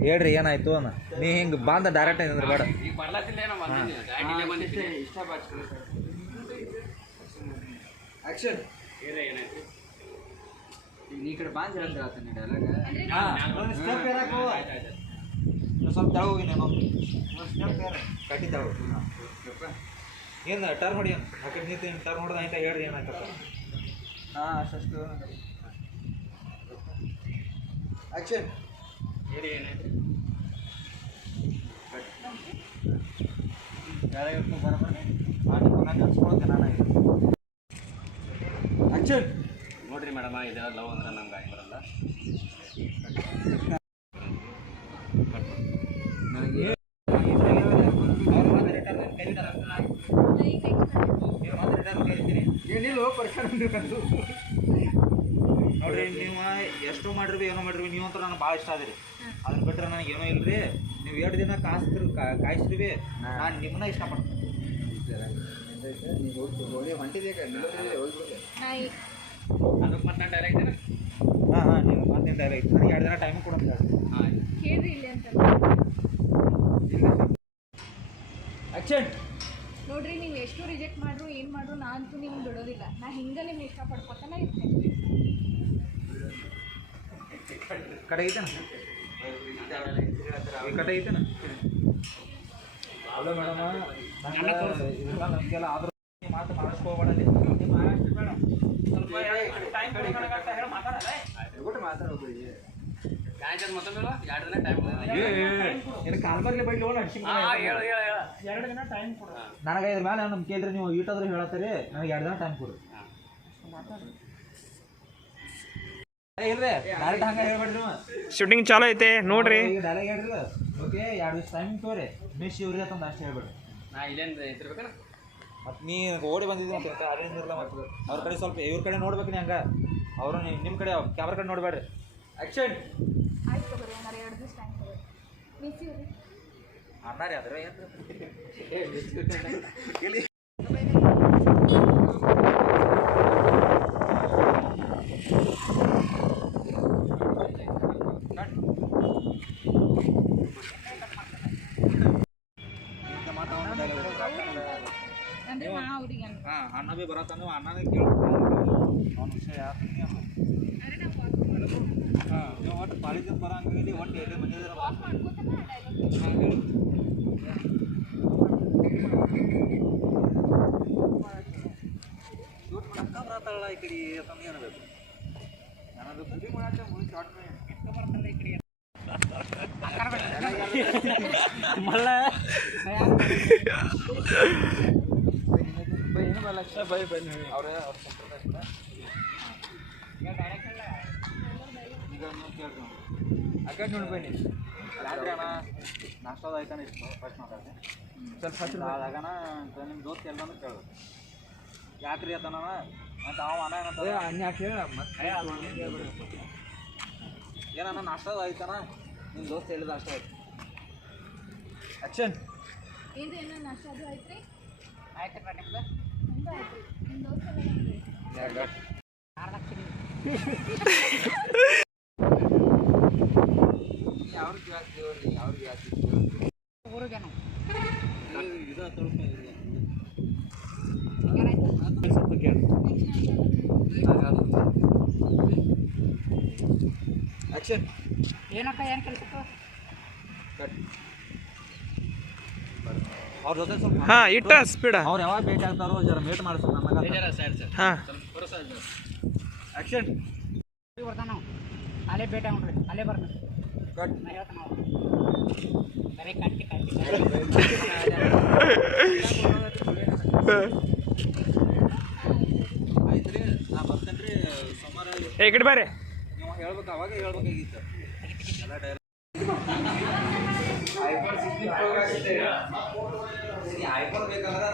ಹೇಳ್ರಿ ಏನಾಯ್ತು ಅನ್ನ ನೀ ಹಿಂಗ ಬಾಂಧ ಡೈರೆಕ್ಟ್ ಅಂದ್ರೆ ಬೇಡ ಈ ಕಡೆ ಬಾಂಧ ಹೇಳ್ತಾನೆ ಡೈಲಾಗ್ ಸ್ವಲ್ಪ ತಳ ಹೋಗಿ ನಾನು ಕಟ್ಟಿ ತಳ ಏನು ಟರ್ನ್ ಹೊಡಿ ಏನು ಆ ಕಡೆ ನಿಂತು ಟರ್ನ್ ಹೊಡೆದ ಆಯ್ತಾ ಹೇಳ್ರಿ ಏನಾಯ್ತಪ್ಪ ಹಾಂ ಅಷ್ಟು ಆ್ಯಕ್ಷನ್ ಹೇಳಿ ಏನಾಯ್ತು ಆ್ಯಕ್ಷನ್ ನೋಡ್ರಿ ಮೇಡಮ ಇದೆಲ್ಲ ಲವ್ ಅಂದ್ರೆ ನಂಗೆ ಆಗಿ ಬರಲ್ಲ ನನಗೆ ಏನಿಲ್ಲ ನೋಡ್ರಿ ನೀವು ಎಷ್ಟೋ ಮಾಡಿರ್ವಿ ಏನೋ ಮಾಡಿರ್ವಿ ನೀವು ಅಂತ ನನಗೆ ಭಾಳ ಇಷ್ಟ ಅದ್ರಿ ಅದನ್ನ ಬಿಟ್ರೆ ನನಗೆ ಏನೋ ಇಲ್ರಿ ನೀವು 2 ದಿನ ಕಾಯಿಸ್ತೀವಿ ನಾನು ನಿಮ್ಮನ್ನ ಇಷ್ಟಪಡ್ತೀನಿ ಹೊಂಟಿದೆ ಅದಕ್ಕೆ ಮತ್ತೆ ನಾನು ಡೈರೆಕ್ಟ್ ಹಾಂ ನೀವು ಮತ್ತೆ ಡೈರೆಕ್ಟ್ ನನಗೆ 2 ದಿನ ಟೈಮ್ ಕೊಡೋದು ಹಾಂ ಕೇಳ್ರಿ ಇಲ್ಲಿ ಅಂತ ಆ್ಯಕ್ಷನ್ ನೋಡ್ರಿ ನೀವು ಎಷ್ಟು ರಿಜೆಕ್ಟ್ ಮಾಡ್ರು ಏನು ಮಾಡ್ರು ನಾನಂತೂ ನಿಮ್ಗೆ ಬಿಡೋದಿಲ್ಲ ನಾ ಹಿಂಗೆ ನಿಮ್ಗೆ ಇಷ್ಟಪಡ್ಕೊತಾನೆ ಇರ್ತೇನೆ ಕಡೆ ಐತೆನ ಈ ಕಡೆ ಐತೆನ ಹಲೋ ಮೇಡಮ ಇದೆಲ್ಲ ನಮಗೆಲ್ಲ ಆದ್ರೂ ಮಾತು ಮಾಡಿಸ್ಕೋಬೇಡ ಮಹಾರಾಷ್ಟ್ರ ಬೇಡ ಸ್ವಲ್ಪ ಟೈಮ್ ಹೇಳಿ ಮಾತಾಡಲ್ಲ ಮಾತಾಡೋದು ಗಾಯಜದ ಮತ್ತೊಮ್ಮೆ 2 ದಿನ ಟೈಮ್ ಕಾಲ್ಬರ್ಲಿ ಬೈಲಿ ಹೋಗಿ ಅಡ್ಸಿ 2 ದಿನ ಟೈಮ್ ಕೊಡು ನನಗೆ ಇದ್ರ ಮೇಲೆ ನಮ್ಗೆ ಕೇಳಿದ್ರೆ ನೀವು ಈಟಾದ್ರೂ ಹೇಳತ್ತೀರಿ ನನಗೆ 2 ದಿನ ಟೈಮ್ ಕೊಡು ಇಲ್ರಿ ಡೈರೆಕ್ಟ್ ಹಂಗೆ ಹೇಳ್ಬೇಡ್ರಿ ನೀವು ಶೂಟಿಂಗ್ ಚಾಲು ಐತೆ ನೋಡ್ರಿ ಈಗ ಡೈರೆಕ್ಟ್ ಹೇಳ್ರಿ ಓಕೆ 2 ದಿವಸ ಟೈಮ್ ತೋರಿ ಮಿಸ್ ಇವ್ರಿಗೆ ಅಂತಂದು ಅಷ್ಟೇ ಹೇಳ್ಬೇಡ್ರಿ ನಾ ಇಲ್ಲೇನು ಇರ್ಬೇಕಲ್ಲ ಮತ್ತು ನೀ ಓಡಿ ಬಂದಿದ್ದೀನಿ ಅಂತ ಅದೇನಿರಲ್ಲ ಮತ್ತು ಅವ್ರ ಕಡೆ ಸ್ವಲ್ಪ ಇವ್ರ ಕಡೆ ನೋಡ್ಬೇಕು ನೀ ಹಂಗೆ ಅವರು ನಿಮ್ಮ ಕಡೆ ಕ್ಯಾಮ್ರಾ ಕಡೆ ನೋಡಬೇಡ್ರಿ ಆ್ಯಕ್ಷನ್ ಆಯ್ತು ತಗೋರಿ ಏನಾರು 2 ದಿವಸ ಟೈಮ್ ತಗೋರಿ ಮಿಸ್ ಇವ್ರಿ ಅನ್ನಾರಿ ಅದ್ರ ಏನು ಅಂದ್ರೆ ನಾ ಅವ್ರಿಗೆ ಹಾಂ ಅಣ್ಣ ಭೀ ಬರತ್ತಾನು ಅಣ್ಣನೇ ಕೇಳು ಅವ್ನ ವಿಷಯ ಯಾಕೆ ಅರೆ ನಾವು ಹಾಂ ನೀವು ಒಟ್ಟು ಕಾಲೇಜಿಂದ ಬರೋಂಗಿಲ್ಲ ಒಟ್ಟು ಎಲ್ಲಿ ಬಂದಿದ್ದೀರ ವಾಕ್ ಮಾಡ್ಕೋತಾನೆ ಶೂಟ್ ಮಾಡಕ್ಕೆ ಬರತ್ತಾಳ ಈ ಕಡೆ ತಂದು ಏನಬೇಕು ನಾನದು ಬುದ್ಧಿ ಮಾಡಕ್ಕೆ ಮುಂದೆ ಶಾರ್ಟ್ ಬರ್ತಲ್ಲ ಈ ಕಡೆ ಮಳ್ಳ ಬೈ ಬನ್ನಿ ಅವರೇ ಅವ್ರ ಸಂಪ್ರದಾಯ ಕೂಡ ಈಗ ನೀವು ಕೇಳ್ರಿ ಅಕ್ಕಡೆ ನೋಡಿ ಬನ್ನಿ ರಾತ್ರಿ ಅಣ್ಣ ನಾಷ್ಟದ ಆಯ್ತಾನೆ ಇಷ್ಟು ಫಸ್ಟ್ ಮಾತಾಡ್ತೀನಿ ಸ್ವಲ್ಪ ಅದಾಗಣ ನಿಮ್ಮ ದೋಸ್ತ್ ಎಲ್ಲನೂ ಕೇಳ್ಬೇಕು ಯಾಕ್ರಿ ಅತನ ಅಂತ ಅವ ಅಣ್ಣ ಏನಂತ ಏನಣ್ಣ ನಾಷ್ಟದ ಆಯ್ತಾನ ನಿಮ್ಮ ದೋಸ್ತ್ ಹೇಳಿದ ಅಷ್ಟೇ ಆಯ್ತು ಆ್ಯಕ್ಷನ್ ಏನು ಏನೋ ನಾಷ್ಟ ಅದು ಆಯ್ತು ರೀ ಆಯ್ತು ನಿಮ್ದು ನಿಮ್ದು ಆಯ್ತು ರೀ ನಿಮ್ಮ ದೋಸ್ತ ಅವ್ರಿಗೆ ಯಾಕೆ ಅವ್ರಿಗೆ ಯಾಕೆ ಊರಿಗೆ ನಾವು ಇದು ಸ್ವಲ್ಪ ಏನಾಯ್ತು ಸ್ವಲ್ಪ ಕೇಳಿ ಆ್ಯಕ್ಷನ್ ಏನಕ್ಕ ಏನು ಕೆಲಸಕ್ಕೆ ಅವ್ರ ಜೊತೆ ಸ್ವಲ್ಪ ಹಾ ಇಟ್ಟ ಸ್ಪೀಡ ಅವ್ರು ಯಾವಾಗ ಭೇಟಿ ಆಗ್ತಾರೋ ಜರ ಮೇಟ್ ಮಾಡಿಸ್ಬೇಕು ನಮಗೆ ಸರ್ ಹಾ ಆ್ಯಕ್ಷನ್ ಬರ್ತಾನೆ ನಾವು ಅಲ್ಲೇ ಭೇಟಿ ನೋಡ್ರಿ ಅಲ್ಲೇ ಬರ್ತೀನಿ ಕಟ್ ನಾ ಹೇಳ್ತಾನೆ ಅವ್ರು ಬರೀ ಕಟ್ಟಿ ಕಟ್ಟಿ ಆಯ್ತು ರೀ ನಾ ಬರ್ತೇನೆ ರೀ ಸೋಮವಾರ ಈ ಕಡೆ ಬರ್ರಿ ನೀವು ಹೇಳ್ಬೇಕು ಅವಾಗ ಹೇಳ್ಬೇಕಾಗಿತ್ತು ಎಲ್ಲ ಡೈರೆಕ್ಟ್ ಐಫೋನ್ 16 ಪ್ರೋ ಐಫೋನ್ ಬೇಕಾದ್ರೆ